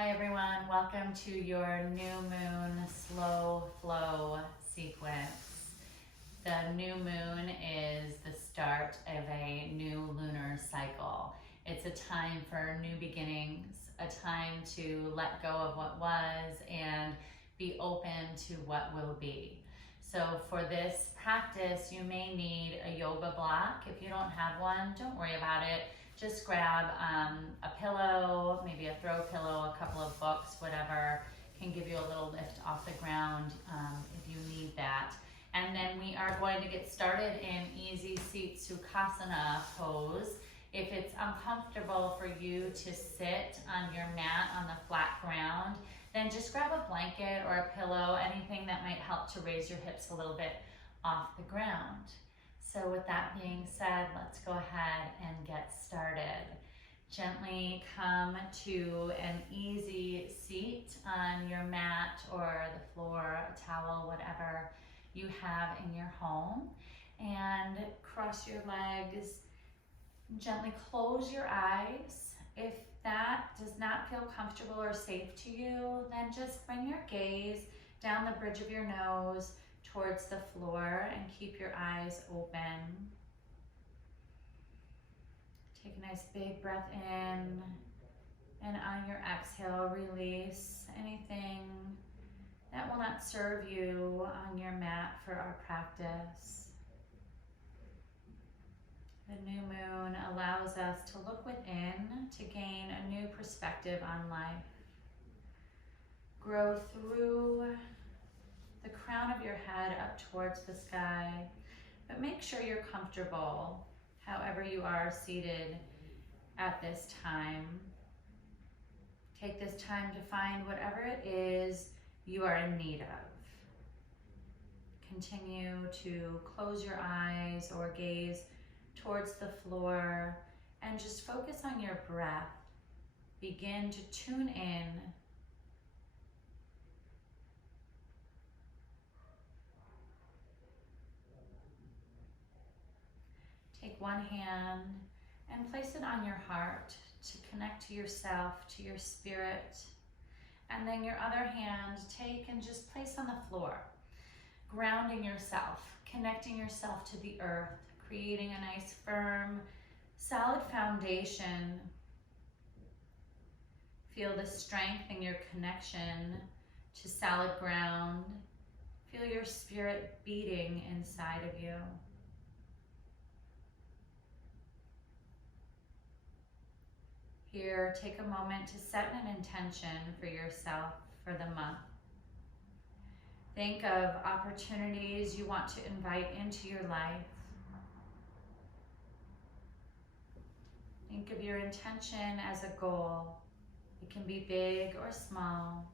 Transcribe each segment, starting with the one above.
Hi everyone, welcome to your new moon slow flow sequence. The new moon is the start of a new lunar cycle. It's a time for new beginnings, a time to let go of what was and be open to what will be. So for this practice, you may need a yoga block. If you don't have one, don't worry about it. Just grab a pillow, maybe a throw pillow, a couple of books, whatever can give you a little lift off the ground if you need that. And then we are going to get started in easy seat Sukhasana pose. If it's uncomfortable for you to sit on your mat on the flat ground, then just grab a blanket or a pillow, anything that might help to raise your hips a little bit off the ground. So with that being said, let's go ahead and get started. Gently come to an easy seat on your mat or the floor, a towel, whatever you have in your home. And cross your legs. Gently close your eyes. If that does not feel comfortable or safe to you, then just bring your gaze down the bridge of your nose towards the floor and keep your eyes open. Take a nice big breath in, and on your exhale, release anything that will not serve you on your mat for our practice. The new moon allows us to look within to gain a new perspective on life. Grow through the crown of your head up towards the sky, but make sure you're comfortable however you are seated at this time. Take this time to find whatever it is you are in need of. Continue to close your eyes or gaze towards the floor and just focus on your breath. Begin to tune in. Take one hand and place it on your heart to connect to yourself, to your spirit. And then your other hand, take and just place on the floor, grounding yourself, connecting yourself to the earth, creating a nice, firm, solid foundation. Feel the strength in your connection to solid ground. Feel your spirit beating inside of you. Here, take a moment to set an intention for yourself for the month. Think of opportunities you want to invite into your life. Think of your intention as a goal. It can be big or small.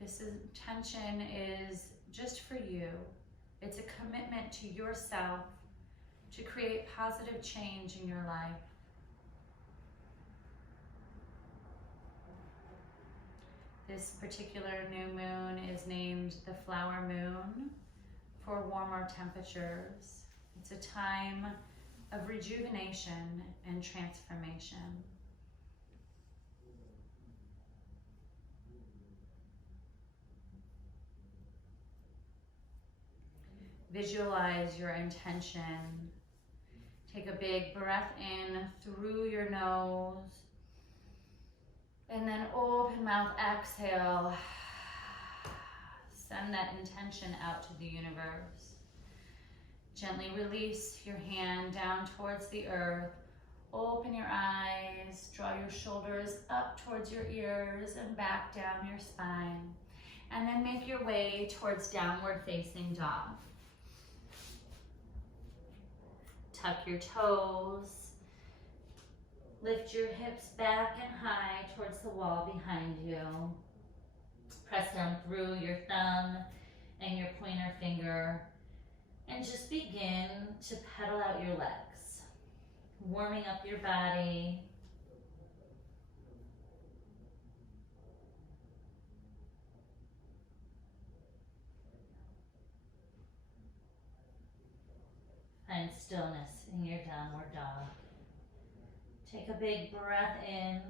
This intention is just for you. It's a commitment to yourself to create positive change in your life. This particular new moon is named the flower moon for warmer temperatures. It's a time of rejuvenation and transformation. Visualize your intention. Take a big breath in through your nose. And then open mouth, exhale. Send that intention out to the universe. Gently release your hand down towards the earth. Open your eyes, draw your shoulders up towards your ears and back down your spine. And then make your way towards downward facing dog. Tuck your toes. Lift your hips back and high towards the wall behind you. Press down through your thumb and your pointer finger. And just begin to pedal out your legs. Warming up your body. Find stillness in your downward dog. Take a big breath in.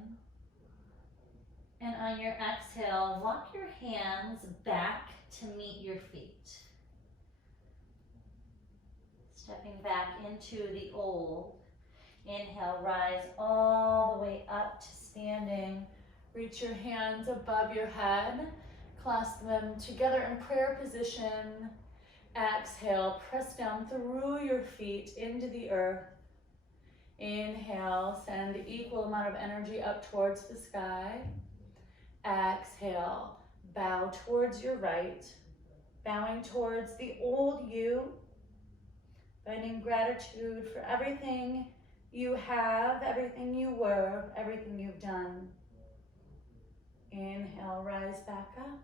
And on your exhale, walk your hands back to meet your feet. Stepping back into the old. Inhale, rise all the way up to standing. Reach your hands above your head. Clasp them together in prayer position. Exhale, press down through your feet into the earth. Inhale, send equal amount of energy up towards the sky. Exhale, bow towards your right, bowing towards the old you, finding gratitude for everything you have, everything you were, everything you've done. Inhale, rise back up.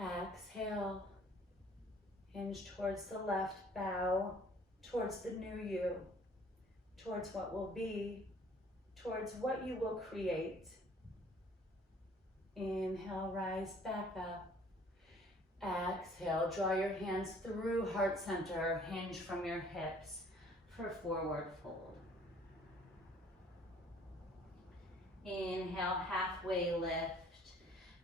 Exhale, hinge towards the left, bow towards the new you, towards what will be, towards what you will create. Inhale, rise back up. Exhale, draw your hands through heart center, hinge from your hips for forward fold. Inhale, halfway lift.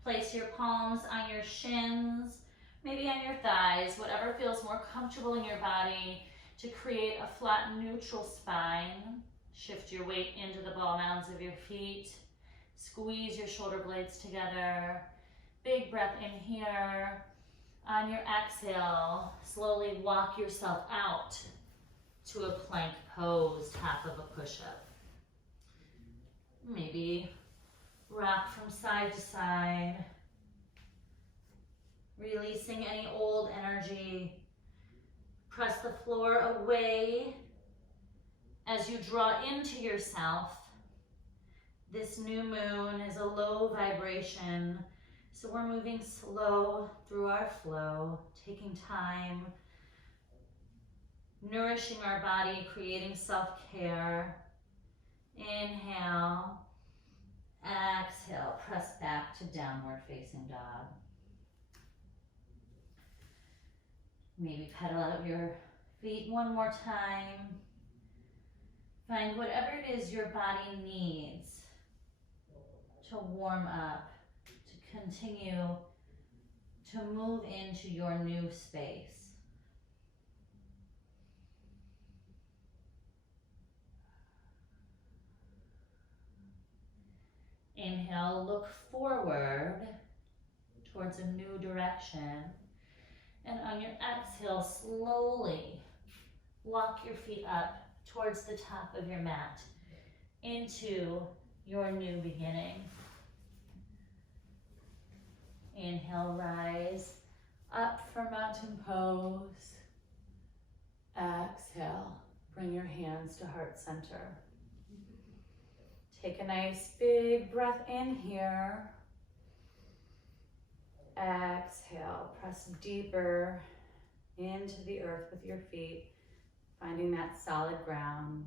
Place your palms on your shins, maybe on your thighs, whatever feels more comfortable in your body to create a flat, neutral spine. Shift your weight into the ball mounds of your feet. Squeeze your shoulder blades together. Big breath in here. On your exhale, slowly walk yourself out to a plank pose, half of a push-up. Maybe rock from side to side, releasing any old energy. Press the floor away as you draw into yourself. This new moon is a low vibration, so we're moving slow through our flow, taking time, nourishing our body, creating self-care. Inhale, exhale, press back to downward facing dog. Maybe pedal out your feet one more time. Find whatever it is your body needs to warm up, to continue to move into your new space. Inhale, look forward towards a new direction. And on your exhale, slowly walk your feet up towards the top of your mat into your new beginning. Inhale, rise Up for mountain pose. Exhale, bring your hands to heart center. Take a nice big breath in here. Exhale, press deeper into the earth with your feet, finding that solid ground.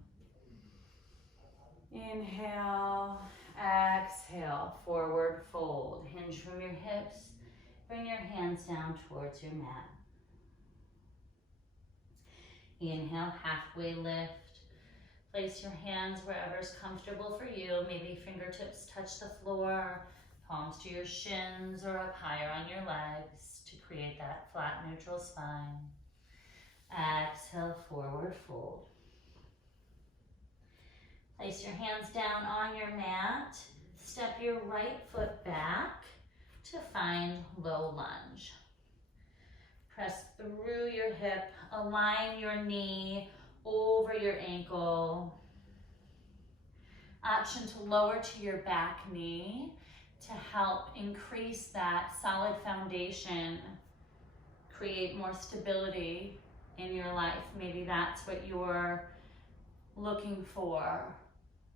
Inhale, exhale, forward fold. hinge from your hips. Bring your hands down towards your mat. Inhale, halfway lift. Place your hands wherever's comfortable for you. Maybe fingertips touch the floor, palms to your shins or up higher on your legs to create that flat, neutral spine. Exhale, forward fold. Place your hands down on your mat. Step your right foot back to find low lunge. Press through your hip, align your knee over your ankle. Option to lower to your back knee to help increase that solid foundation, create more stability in your life. Maybe that's what you're looking for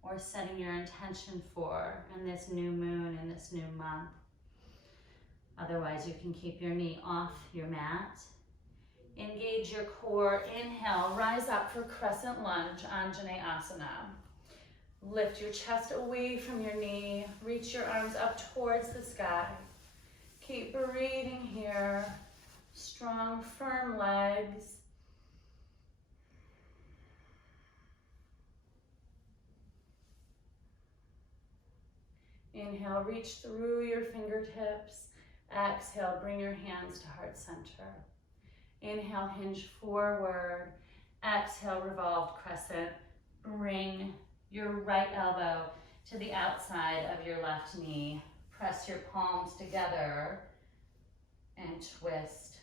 or setting your intention for in this new moon, in this new month. Otherwise, you can keep your knee off your mat. Engage your core. Inhale, rise up for crescent lunge, Anjaneyasana. Lift your chest away from your knee. Reach your arms up towards the sky. Keep breathing here. Strong, firm legs. Inhale, reach through your fingertips. Exhale, bring your hands to heart center. Inhale, hinge forward. Exhale, revolved crescent. Bring your right elbow to the outside of your left knee. Press your palms together and twist.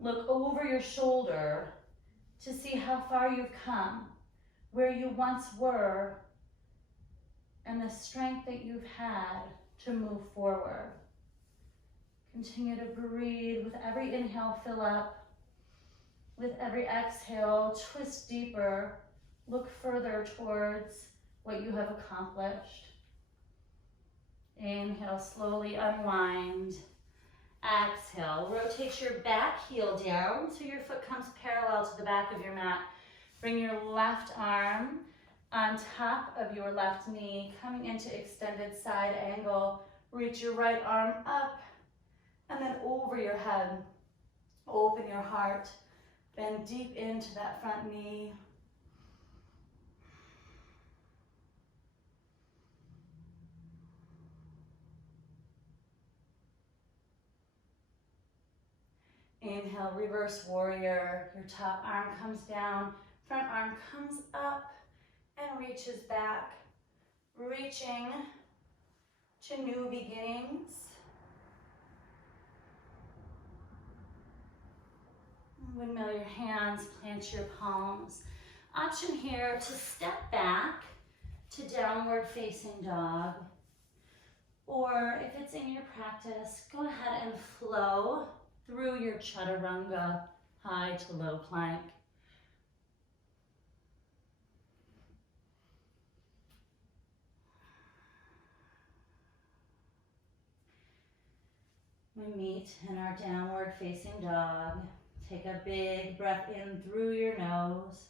Look over your shoulder to see how far you've come, where you once were, and the strength that you've had to move forward. Continue to breathe. With every inhale, fill up. With every exhale, twist deeper. Look further towards what you have accomplished. Inhale, slowly unwind. Exhale, rotate your back heel down so your foot comes parallel to the back of your mat. Bring your left arm on top of your left knee, coming into extended side angle. Reach your right arm up and then over your head. Open your heart, bend deep into that front knee. Inhale, reverse warrior. Your top arm comes down, front arm comes up and reaches back. Reaching to new beginnings. Windmill your hands, plant your palms. Option here to step back to downward facing dog. Or if it's in your practice, go ahead and flow through your chaturanga, high to low plank. We meet in our downward facing dog. Take a big breath in through your nose.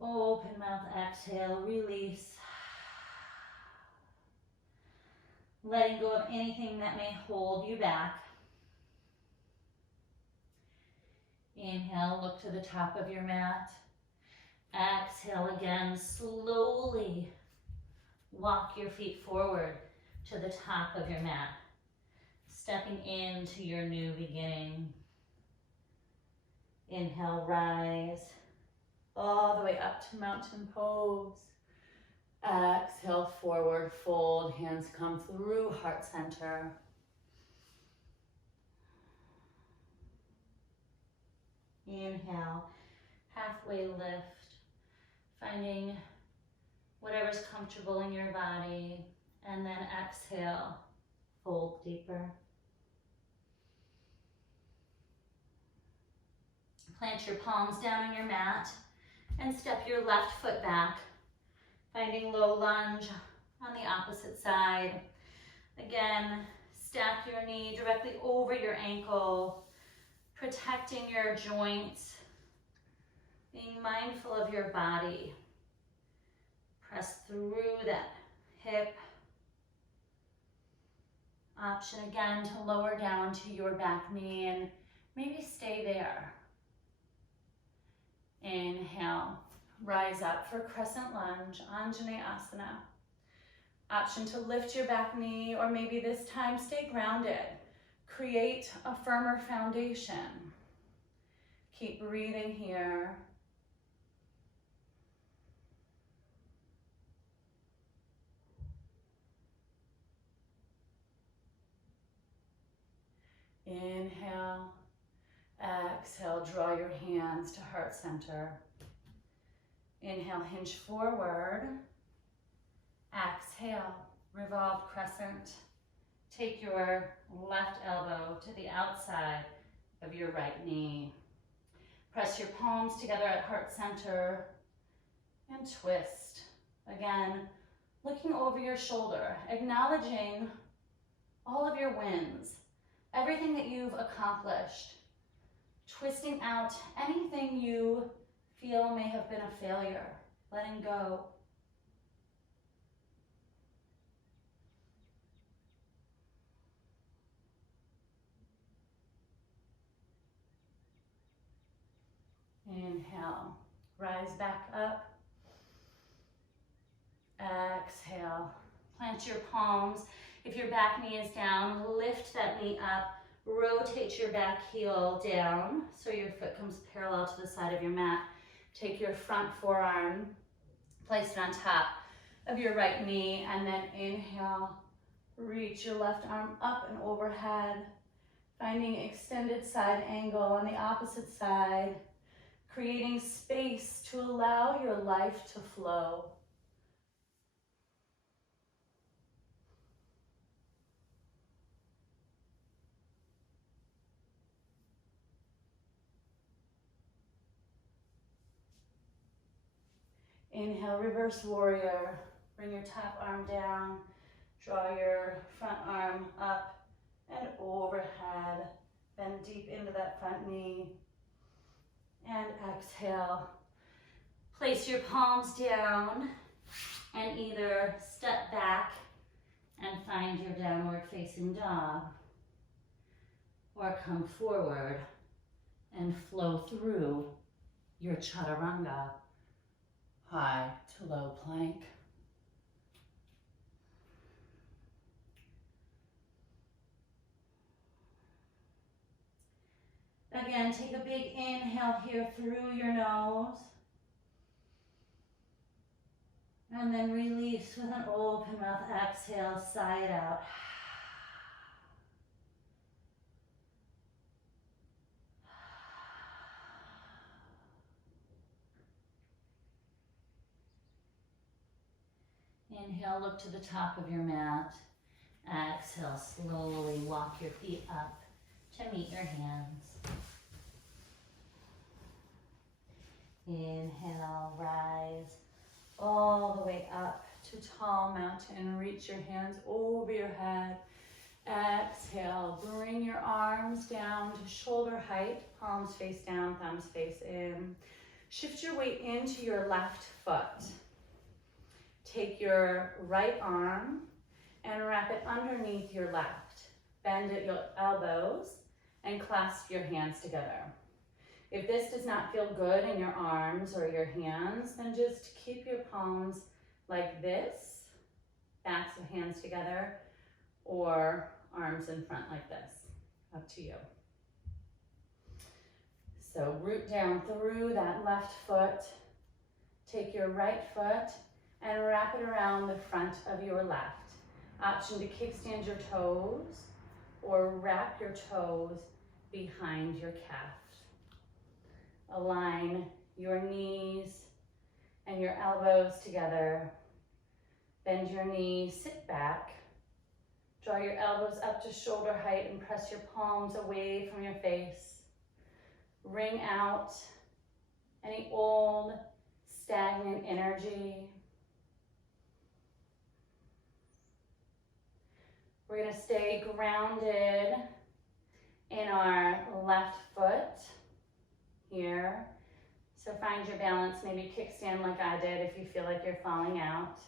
Open mouth, exhale, release. Letting go of anything that may hold you back. Inhale, look to the top of your mat. Exhale again, slowly walk your feet forward to the top of your mat. Stepping into your new beginning. Inhale, rise all the way up to mountain pose. Exhale, forward fold, hands come through heart center. Inhale, halfway lift, finding whatever's comfortable in your body, and then exhale, fold deeper. Plant your palms down on your mat and step your left foot back, finding low lunge on the opposite side. Again, stack your knee directly over your ankle, protecting your joints, being mindful of your body. Press through that hip. Option again to lower down to your back knee and maybe stay there. Inhale, rise up for crescent lunge, Anjaneyasana. Option to lift your back knee, or maybe this time stay grounded. Create a firmer foundation. Keep breathing here. Inhale, exhale, draw your hands to heart center. Inhale, hinge forward. Exhale, revolve crescent. Take your left elbow to the outside of your right knee. Press your palms together at heart center and twist. Again, looking over your shoulder, acknowledging all of your wins, everything that you've accomplished, twisting out anything you feel may have been a failure, letting go. Inhale, rise back up. Exhale. plant your palms. If your back knee is down, lift that knee up. Rotate your back heel down so your foot comes parallel to the side of your mat. Take your front forearm, place it on top of your right knee, and then inhale, reach your left arm up and overhead, finding extended side angle on the opposite side, creating space to allow your life to flow. Inhale, reverse warrior. Bring your top arm down. Draw your front arm up and overhead. Bend deep into that front knee. And exhale. Place your palms down and either step back and find your downward facing dog, or come forward and flow through your chaturanga, high to low plank. Again, take a big inhale here through your nose. And then release with an open mouth exhale, sigh it out. Inhale, look to the top of your mat. Exhale, slowly walk your feet up to meet your hands. Inhale, rise all the way up to tall mountain. Reach your hands over your head. Exhale, bring your arms down to shoulder height, palms face down, thumbs face in. Shift your weight into your left foot. Take your right arm and wrap it underneath your left. Bend at your elbows and clasp your hands together. If this does not feel good in your arms or your hands, then just keep your palms like this, backs of hands together, or arms in front like this, up to you. So root down through that left foot, take your right foot and wrap it around the front of your left. Option to kickstand your toes or wrap your toes behind your calf. Align your knees and your elbows together. Bend your knees, sit back. Draw your elbows up to shoulder height and press your palms away from your face. Wring out any old, stagnant energy. We're going to stay grounded in our left foot here. So find your balance, maybe kickstand like I did if you feel like you're falling out.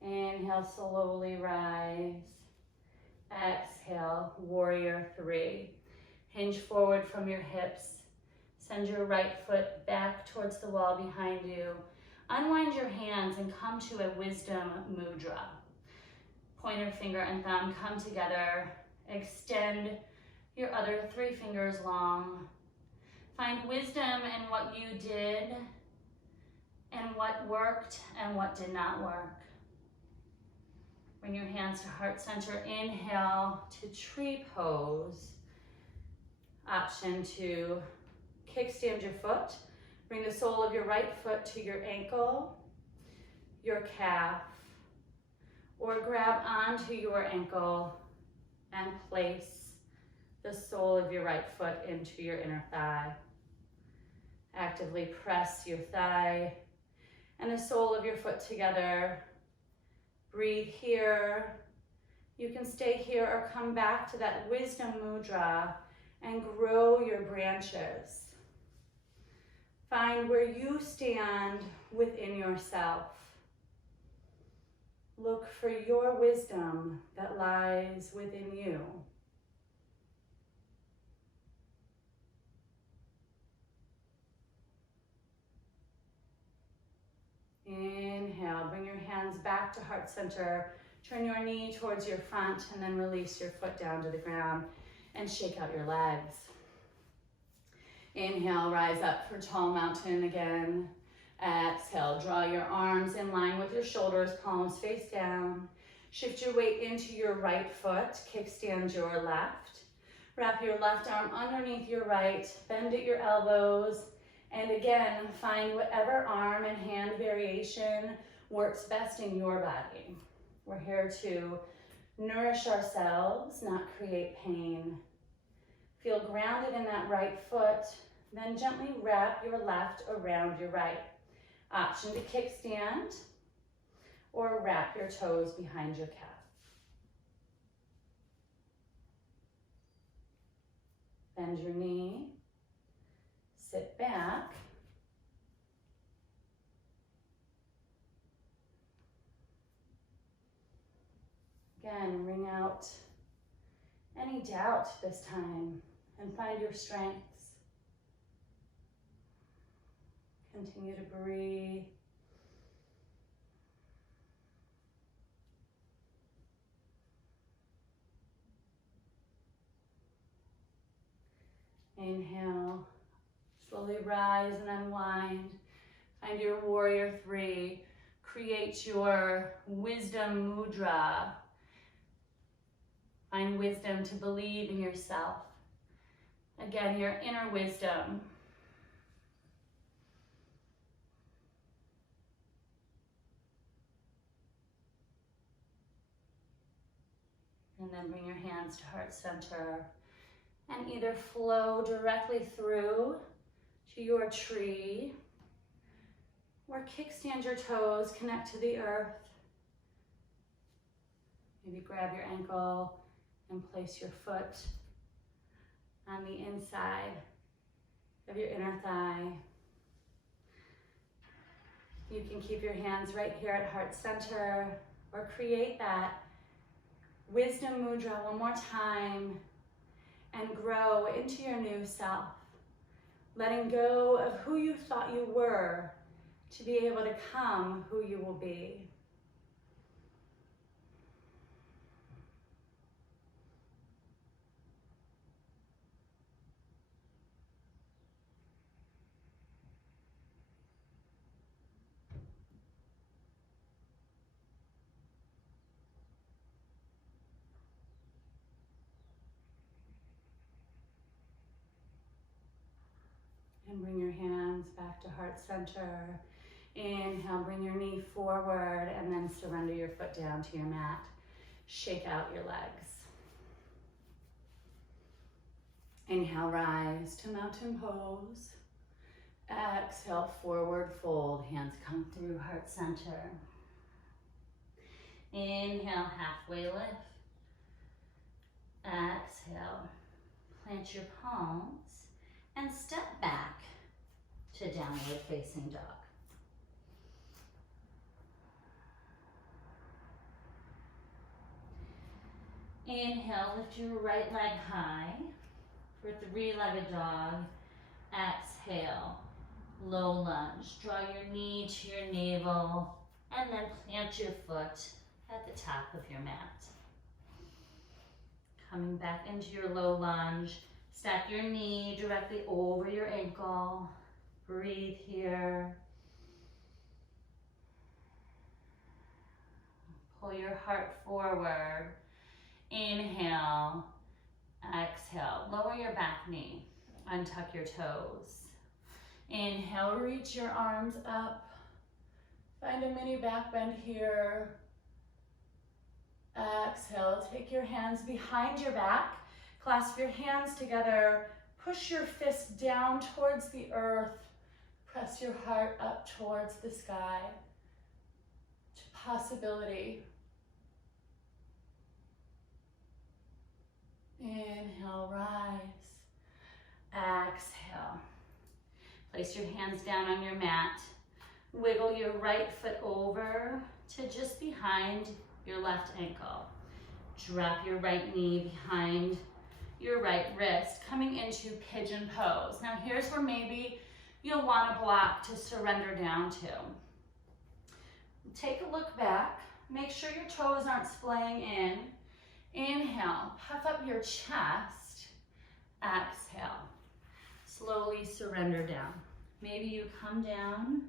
Inhale, slowly rise. Exhale, warrior three. Hinge forward from your hips. Send your right foot back towards the wall behind you. Unwind your hands and come to a wisdom mudra. Pointer finger and thumb come together. Extend your other three fingers long. Find wisdom in what you did and what worked and what did not work. Bring your hands to heart center. Inhale to tree pose. Option to kickstand your foot. Bring the sole of your right foot to your ankle, your calf, or grab onto your ankle and place the sole of your right foot into your inner thigh. Actively press your thigh and the sole of your foot together. Breathe here. You can stay here or come back to that wisdom mudra and grow your branches. Find where you stand within yourself. Look for your wisdom that lies within you. back to heart center. Turn your knee towards your front and then release your foot down to the ground and shake out your legs. Inhale, rise up for tall mountain again. Exhale, draw your arms in line with your shoulders, palms face down. Shift your weight into your right foot, kickstand your left. Wrap your left arm underneath your right, bend at your elbows, and again, find whatever arm and hand variation works best in your body. We're here to nourish ourselves, not create pain. Feel grounded in that right foot, then gently wrap your left around your right. Option to kickstand or wrap your toes behind your calf. Bend your knee, sit back. Again, ring out any doubt this time and find your strengths. Continue to breathe. Inhale, slowly rise and unwind. Find your warrior three. Create your wisdom mudra. Find wisdom to believe in yourself. Again, your inner wisdom. And then bring your hands to heart center and either flow directly through to your tree or kickstand your toes, connect to the earth. Maybe grab your ankle and place your foot on the inside of your inner thigh. You can keep your hands right here at heart center or create that wisdom mudra one more time and grow into your new self, letting go of who you thought you were to be able to become who you will be. And bring your hands back to heart center. Inhale, bring your knee forward and then surrender your foot down to your mat. Shake out your legs. Inhale, rise to mountain pose. Exhale, forward fold. Hands come through heart center. Inhale, halfway lift. Exhale, plant your palms and step back to downward facing dog. Inhale, lift your right leg high for three-legged dog. Exhale, low lunge. Draw your knee to your navel and then plant your foot at the top of your mat. Coming back into your low lunge. Stack your knee directly over your ankle. Breathe here. Pull your heart forward. Inhale. Exhale. Lower your back knee. Untuck your toes. Inhale, reach your arms up. Find a mini back bend here. Exhale, take your hands behind your back. Clasp your hands together. Push your fist down towards the earth. Press your heart up towards the sky. To possibility. Inhale, rise. Exhale. Place your hands down on your mat. Wiggle your right foot over to just behind your left ankle. Drop your right knee behind your right wrist, coming into pigeon pose. Now here's where maybe you'll want a block to surrender down to. Take a look back Make sure your toes aren't splaying in. Inhale, puff up your chest. Exhale, slowly surrender down. Maybe you come down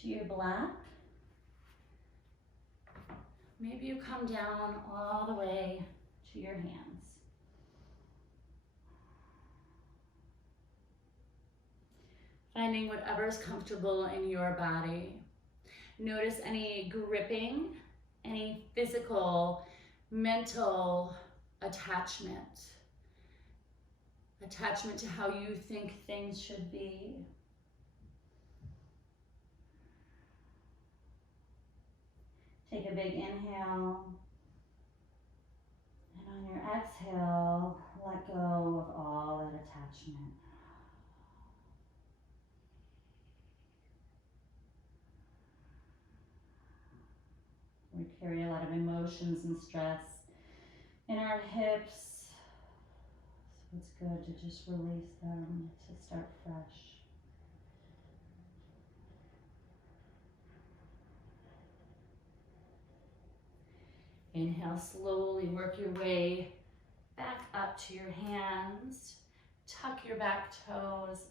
to your black. Maybe you come down all the way to your hands. Finding whatever's comfortable in your body. Notice any gripping, any physical, mental attachment. Attachment to how you think things should be. Take a big inhale. And on your exhale, let go of all that attachment. We carry a lot of emotions and stress in our hips, so it's good to just release them to start fresh. Inhale, slowly work your way back up to your hands, tuck your back toes,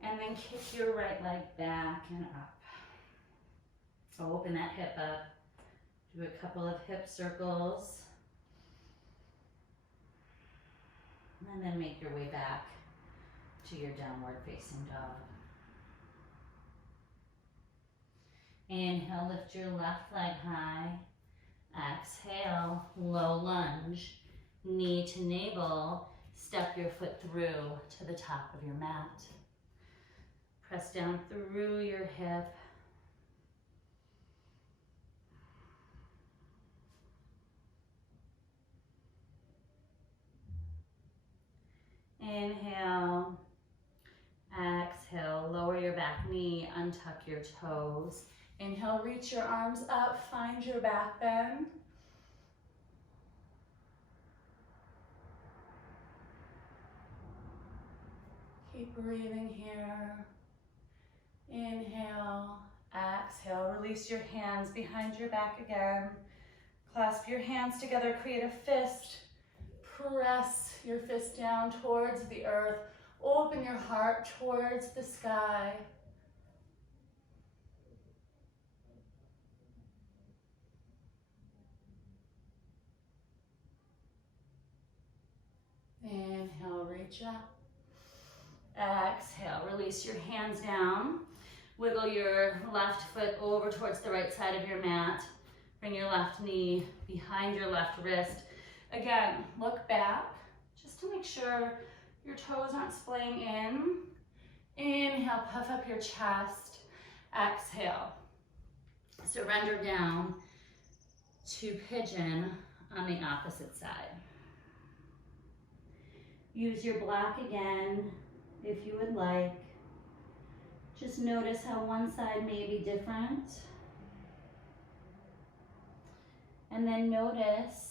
and then kick your right leg back and up. Open that hip up. Do a couple of hip circles. And then make your way back to your downward facing dog. Inhale, lift your left leg high. Exhale, low lunge, knee to navel. Step your foot through to the top of your mat. Press down through your hip. Inhale, exhale, lower your back knee, untuck your toes. Inhale, reach your arms up, find your back bend. Keep breathing here. Inhale, exhale, release your hands behind your back again. Clasp your hands together, create a fist. Press your fist down towards the earth. Open your heart towards the sky. Inhale, reach up. Exhale, release your hands down. Wiggle your left foot over towards the right side of your mat. Bring your left knee behind your left wrist. Again, look back just to make sure your toes aren't splaying in. Inhale, puff up your chest. Exhale, surrender down to pigeon on the opposite side. Use your block again if you would like. Just notice how one side may be different. And then notice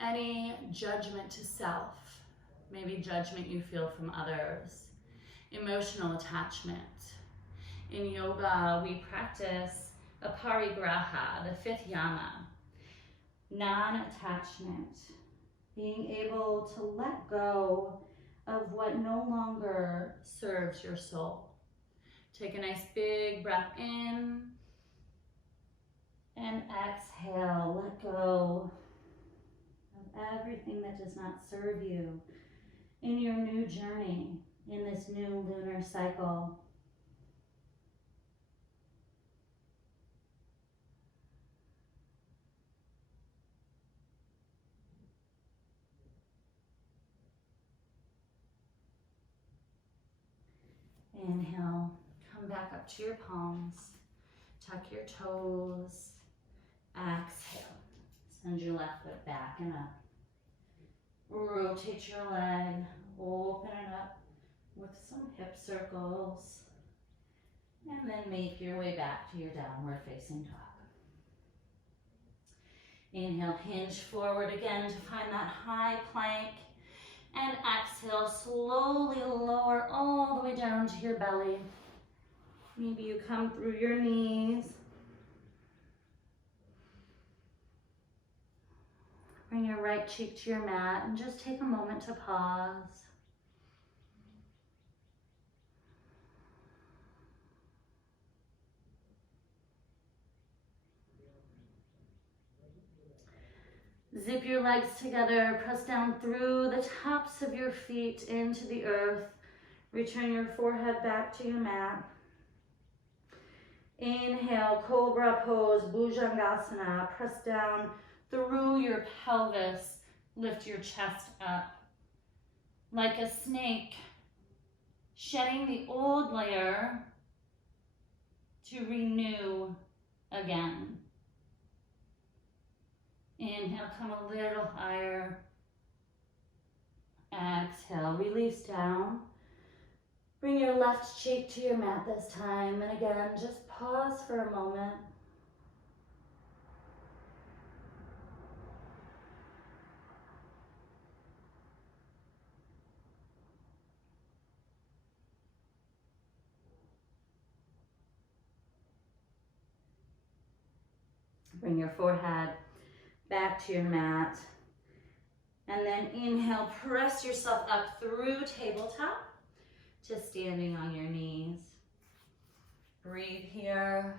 any judgment to self, maybe judgment you feel from others, emotional attachment. In yoga, we practice aparigraha, the fifth yama, non-attachment, being able to let go of what no longer serves your soul. Take a nice big breath in and exhale, let go of everything that does not serve you in your new journey, in this new lunar cycle. Inhale, come back up to your palms, tuck your toes, exhale, send your left foot back and up. Rotate your leg, open it up with some hip circles, and then make your way back to your downward facing dog. Inhale, hinge forward again to find that high plank. And exhale, slowly lower all the way down to your belly. Maybe you come through your knees. Bring your right cheek to your mat and just take a moment to pause. Zip your legs together, press down through the tops of your feet into the earth. Return your forehead back to your mat. Inhale, Cobra Pose, Bhujangasana. Press down through your pelvis. Lift your chest up. Like a snake, shedding the old layer to renew again. Inhale, come a little higher. Exhale, release down. Bring your left cheek to your mat this time. And again, just pause for a moment. Bring your forehead back to your mat. And then inhale, press yourself up through tabletop to standing on your knees. Breathe here.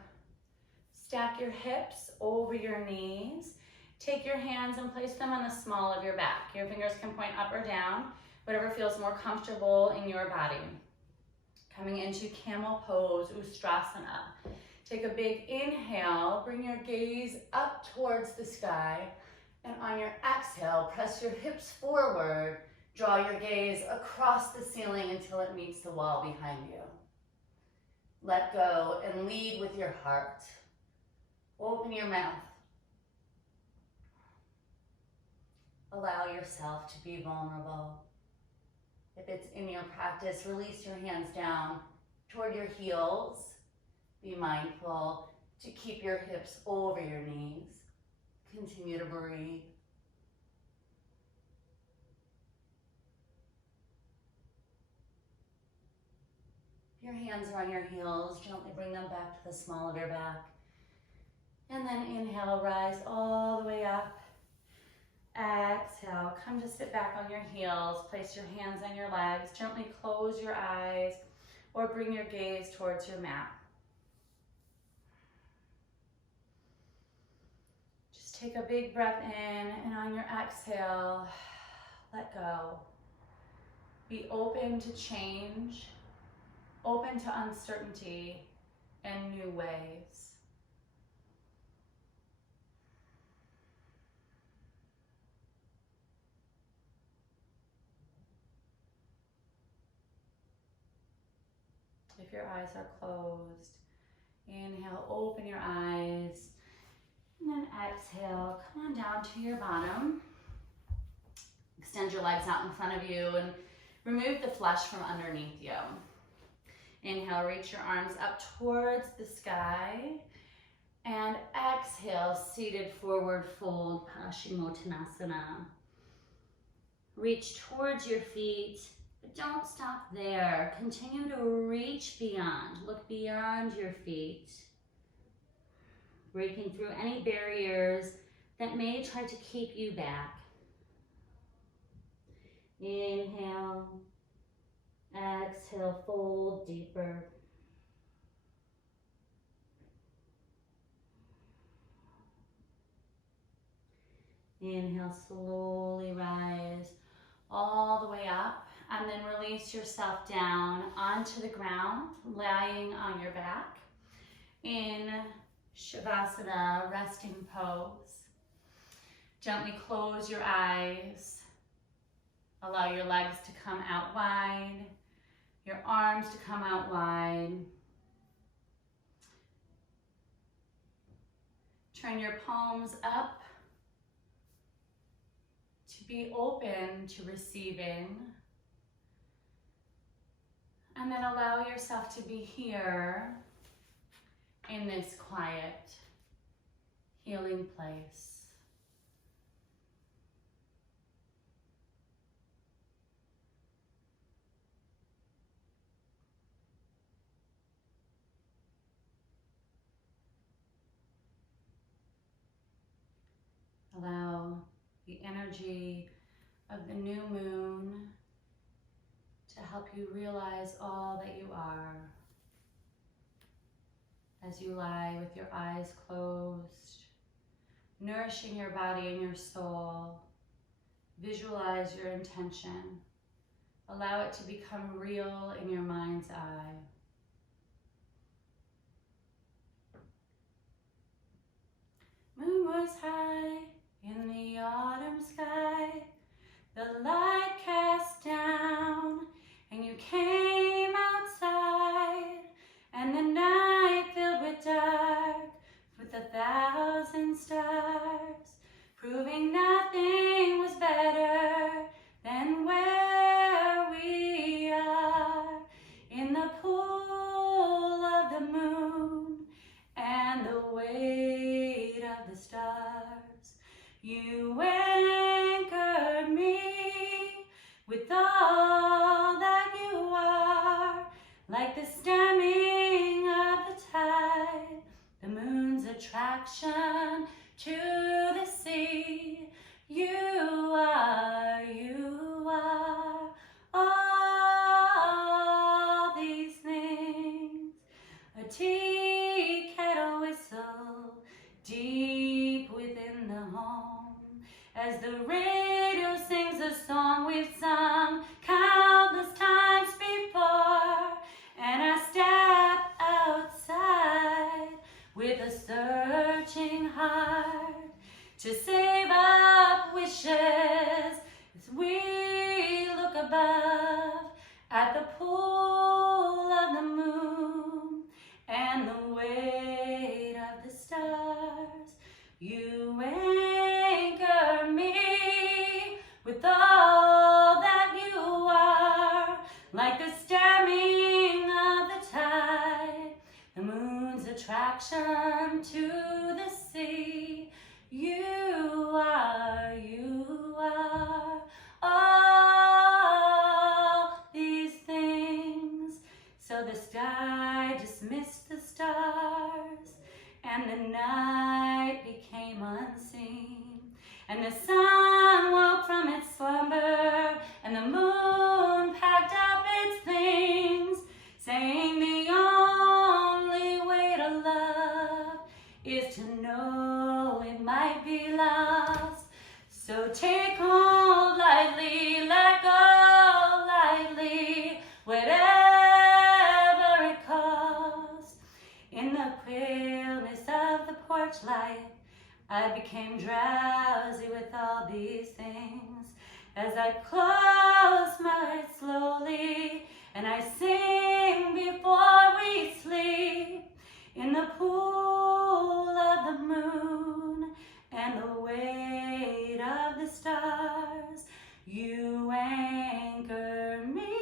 Stack your hips over your knees. Take your hands and place them on the small of your back. Your fingers can point up or down, whatever feels more comfortable in your body. Coming into camel pose, Ustrasana. Take a big inhale, bring your gaze up towards the sky, and on your exhale, press your hips forward, draw your gaze across the ceiling until it meets the wall behind you. Let go and lead with your heart. Open your mouth. Allow yourself to be vulnerable. If it's in your practice, release your hands down toward your heels. Be mindful to keep your hips over your knees. Continue to breathe. If your hands are on your heels, gently bring them back to the small of your back. And then inhale, rise all the way up. Exhale, come to sit back on your heels. Place your hands on your legs. Gently close your eyes or bring your gaze towards your mat. Just take a big breath in, and on your exhale, let go. Be open to change, open to uncertainty and new ways. If your eyes are closed, inhale, open your eyes, and then exhale, come on down to your bottom. Extend your legs out in front of you and remove the flesh from underneath you. Inhale, reach your arms up towards the sky, and exhale, seated forward fold, Paschimottanasana. Reach towards your feet. But don't stop there. Continue to reach beyond. Look beyond your feet. Breaking through any barriers that may try to keep you back. Inhale. Exhale, fold deeper. Inhale, slowly rise all the way up. And then release yourself down onto the ground, lying on your back in Savasana, resting pose. Gently close your eyes. Allow your legs to come out wide, your arms to come out wide. Turn your palms up to be open to receiving. And then allow yourself to be here in this quiet, healing place. Allow the energy of the new moon to help you realize all that you are. As you lie with your eyes closed, nourishing your body and your soul, visualize your intention. Allow it to become real in your mind's eye. Moon was high in the autumn sky, the light cast down, and you came outside, and the night filled with dark, with 1,000 stars, proving nothing was better than where we are, in the pool of the moon and the weight of the stars. You anchored me with all that you are, like the stemming of the tide, the moon's attraction to the sea. You are all these things. A tea kettle whistle deep within the home, as the radio sings a song we've sung countless times before, and I step outside with a searching heart to save up wishes as we look above at the pool of the moon and the weight of the stars. You anchor me with all that you are, like the stemming of the tide, the moon's attraction to the sea. You are all these things. So the sky dismissed the stars, and the night became unseen, and the sun woke from its slumber, and the moon packed up its things, saying the only way to love is to know it might be lost. So take hold lightly, let go lightly, whatever it costs. In the paleness of the porch light, I became drowsy with all these things, as I close my eyes slowly and I sing before we sleep, in the pool of the moon and the weight of the stars. You anchor me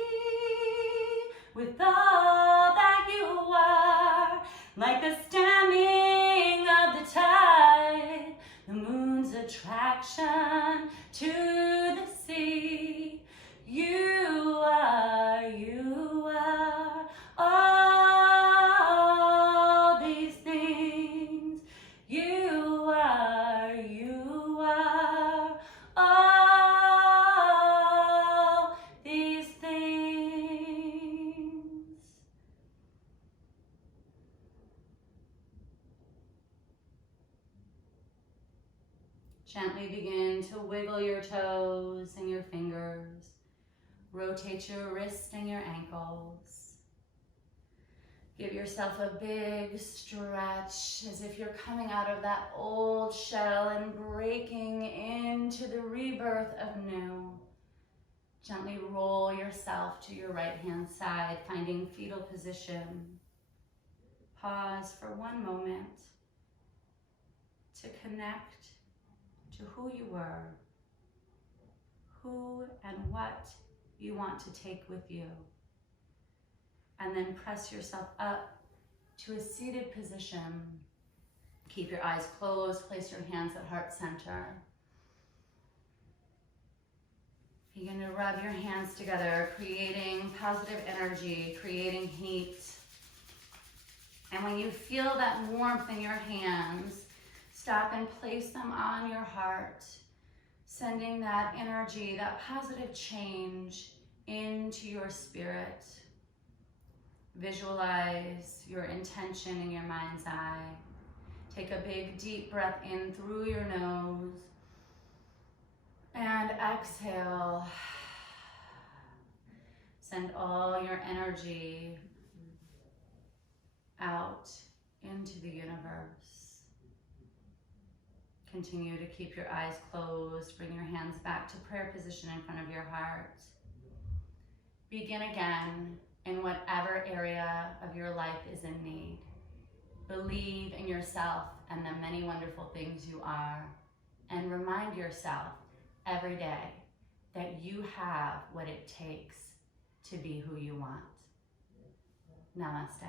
with all that you are, like the stemming of the tide, the moon's attraction to the sea. You are all these things. You are all these things. Gently begin to wiggle your toes and your fingers. Rotate your wrists and your ankles. Give yourself a big stretch as if you're coming out of that old shell and breaking into the rebirth of new. Gently roll yourself to your right hand side, finding fetal position. Pause for one moment to connect to who you were, who and what you want to take with you. And then press yourself up to a seated position. Keep your eyes closed, place your hands at heart center. Begin to rub your hands together, creating positive energy, creating heat. And when you feel that warmth in your hands, stop and place them on your heart. Sending that energy, that positive change into your spirit. Visualize your intention in your mind's eye. Take a big deep breath in through your nose and exhale. Send all your energy out into the universe. Continue to keep your eyes closed. Bring your hands back to prayer position in front of your heart. Begin again in whatever area of your life is in need. Believe in yourself and the many wonderful things you are. And remind yourself every day that you have what it takes to be who you want. Namaste.